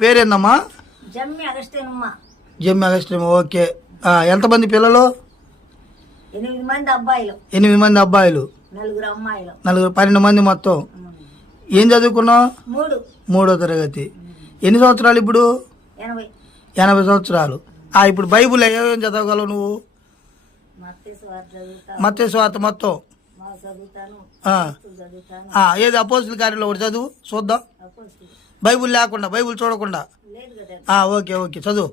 పేరేందమ్మా? జమ్మి అగస్త్యనమ్మ. జమ్మి అగస్త్యం. ఓకే. ఎంతమంది పిల్లలు? 8 మంది అబ్బాయిలు. 8 మంది అబ్బాయిలు, 4 అమ్మాయిలు. 12 మంది మొత్తం. ఏం చదువుకున్నావు? 3వ తరగతి. ఎన్ని సంవత్సరాలు ఇప్పుడు? 80 సంవత్సరాలు. ఇప్పుడు బైబుల్ ఏమేమి చదవగలవు నువ్వు? మత్తయి సువార్త మొత్తం. ఏది అపోస్తుల కార్యంలో ఒకటి చదువు చూద్దాం. బైబుల్ లేకుండా, బైబుల్ చూడకుండా. ఓకే ఓకే చదువు.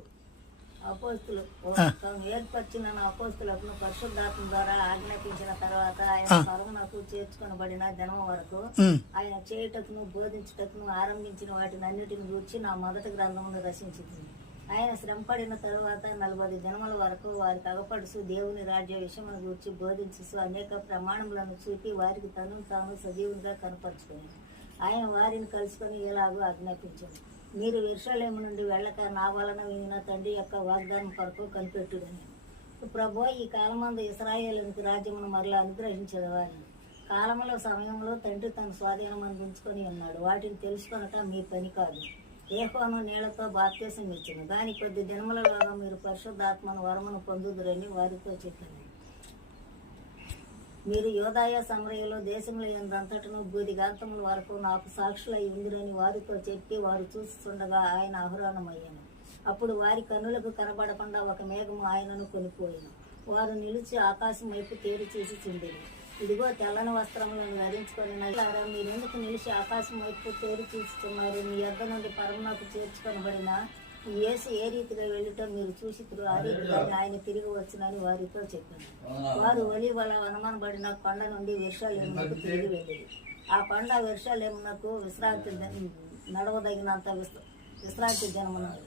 అపోస్తులు ఏర్పరిచిన అపోస్తులకు పరిశుద్ధాత్మ ద్వారా ఆజ్ఞాపించిన తర్వాత ఆయన పరమునకు చేర్చుకొనబడిన దినం వరకు ఆయన చేయుటకును బోధించుటకును ఆరంభించిన వాటిని అన్నిటిని గూర్చి నా మొదటి గ్రంథమును రచించింది. ఆయన శ్రమపడిన తరువాత 40 దినముల వరకు వారికి అగపడుచు దేవుని రాజ్య విషయమును గూర్చి బోధించు అనేక ప్రమాణములను చూపి వారికి తను తాను సజీవునిగా కనపరుచుకుని ఆయన వారిని కలుసుకొని ఎలాగో ఆజ్ఞాపించాడు. మీరు యెరూషలేము నుండి వెళ్ళక నా వలన వినిన తండ్రి యొక్క వాగ్దానం కొరకు కనిపెట్టుడని. ప్రభు ఈ కాలమందు ఇశ్రాయేలునికి రాజ్యమును మరలా అనుగ్రహించదవాని కాలంలో సమయంలో తండ్రి తన స్వాధీనం అందించుకొని ఉన్నాడు. వాటిని తెలుసుకొనక మీ పని కాదు. యోహాను నీళ్లతో బాప్తిసం ఇచ్చెను. దాని కొద్ది దినములలోగా మీరు పరిశుద్ధాత్మను వరమును పొందుదురని వారితో చెప్పాను. మీరు యోదాయ సమరయలో దేశంలో ఎందంతటను బూదిగాంతముల వరకు నాకు సాక్షులై ఉందిరని వారితో చెప్పి వారు చూస్తుండగా ఆయన ఆహ్వానమయ్యాను. అప్పుడు వారి కన్నులకు కనబడకుండా ఒక మేఘము ఆయనను కొనిపోయాను. వారు నిలిచి ఆకాశం వైపు తేరి చూసి చుండిరి. ఇదిగో తెల్లని వస్త్రములను ధరించుకొని నల్లారా మీరెందుకు నిలిచి ఆకాశం వైపు తేరి చూస్తున్నారు? మీ యొద్ద నుండి పరమునకు చేర్చుకొనబడిన యేసు ఏ రీతిగా వెళ్ళటం మీరు చూసితురు, ఆ రీతిగా ఆయన తిరిగి వచ్చునని వారితో చెప్పాను. వారు ఒలీవల వనమనబడిన కొండ నుండి యెరూషలేమునకు తిరిగి వెళ్ళిరి. ఆ కొండ యెరూషలేమునకు నడవదగినంత విశ్రాంతి దినమున్నది.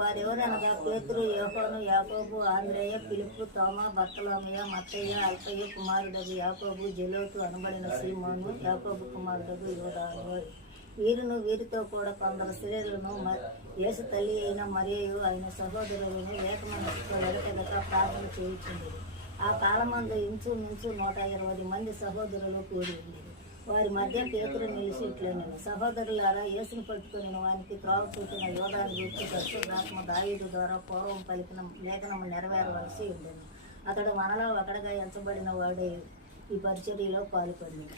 వారెవరనగా పేతురు, యోహాను, యాకోబు, ఆంద్రేయ, ఫిలిప్పు, తోమా, బర్తలోమయ, మత్తయ్య, అల్ఫయ్య కుమారుడగు యాకోబు, జెలోతు అనబడిన సీమోను, యాకోబు కుమారుడగు యోదాను. వీరితో కూడా కొందరు స్త్రీలను యేసు తల్లి అయిన మరియయు ఆయన సహోదరులను ఏకమనసుతో వెడతెగక ప్రార్థన చేయించుండేది. ఆ కాలమందు ఇంచుమించు 120 మంది సహోదరులు కూడి ఉండేది. వారి మధ్య పేతురు నిలిచి ఇట్లనేను, సహోదరులారా, యేసుని పట్టుకుని వానికి త్రోవ చూపిన యోధాన్ని గురించి పరిశుద్ధాత్మ దావీదు ద్వారా పూర్వం పలికిన లేఖనము నెరవేరవలసి ఉండేది. అతడు మనలో ఒకడుగా ఎంచబడిన వాడే ఈ పరిచర్యలో పాల్పడింది.